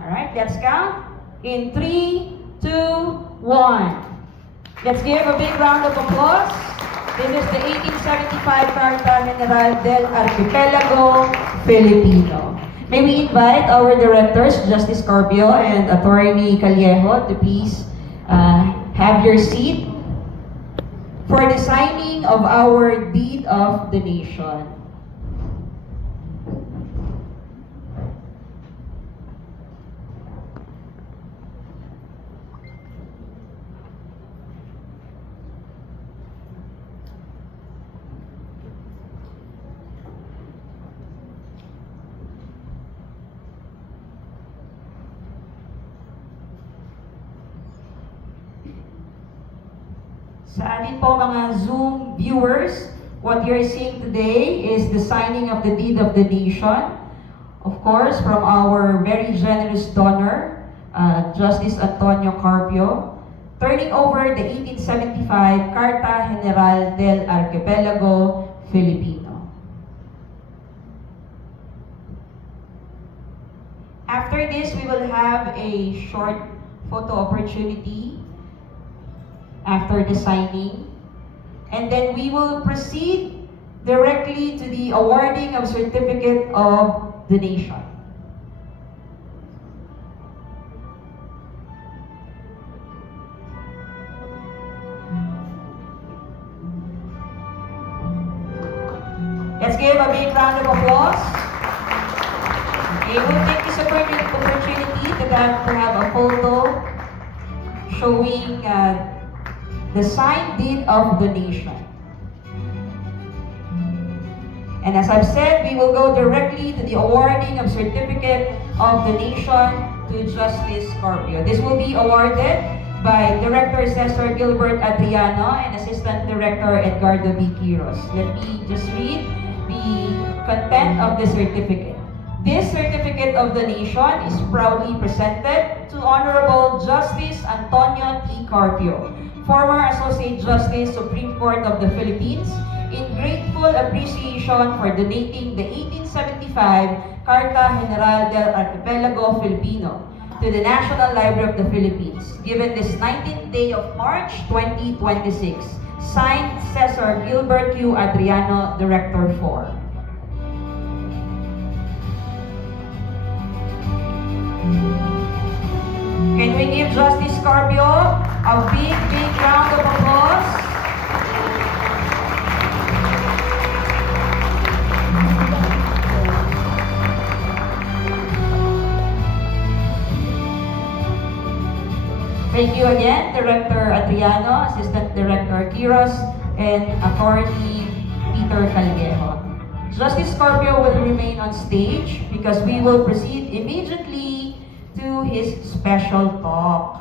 Alright, let's count. In 3, 2, 1. Let's give a big round of applause. This is the 1875 Carta General del Archipelago Filipino. May we invite our directors, Justice Carpio and Attorney Callejo, to please have your seat for the signing of our Deed of Donation. Sa atin po mga Zoom viewers, what you're seeing today is the signing of the Deed of Donation. Of course, from our very generous donor, Justice Antonio Carpio, turning over the 1875 Carta General del Archipelago Filipino. After this, we will have a short photo opportunity after the signing, and then we will proceed directly to the awarding of Certificate of Donation. Let's give a big round of applause. Okay, we'll take this opportunity to have a photo showing the signed Deed of Donation. And as I've said, we will go directly to the awarding of Certificate of Donation to Justice Carpio. This will be awarded by Director Cesar Gilbert Adriano and Assistant Director Edgardo B. Quiros. Let me just read the content of the certificate. This Certificate of Donation is proudly presented to Honorable Justice Antonio T. Carpio, former Associate Justice, Supreme Court of the Philippines, in grateful appreciation for donating the 1875 Carta General del Archipelago Filipino to the National Library of the Philippines, given this 19th day of March 2026. Signed, Cesar Gilbert Q. Adriano, Director 4. Can we give Justice Carpio a big round of applause? Thank you again, Director Adriano, Assistant Director Quiros, and Attorney Peter Callejo. Justice Carpio will remain on stage because we will proceed immediately to his special talk.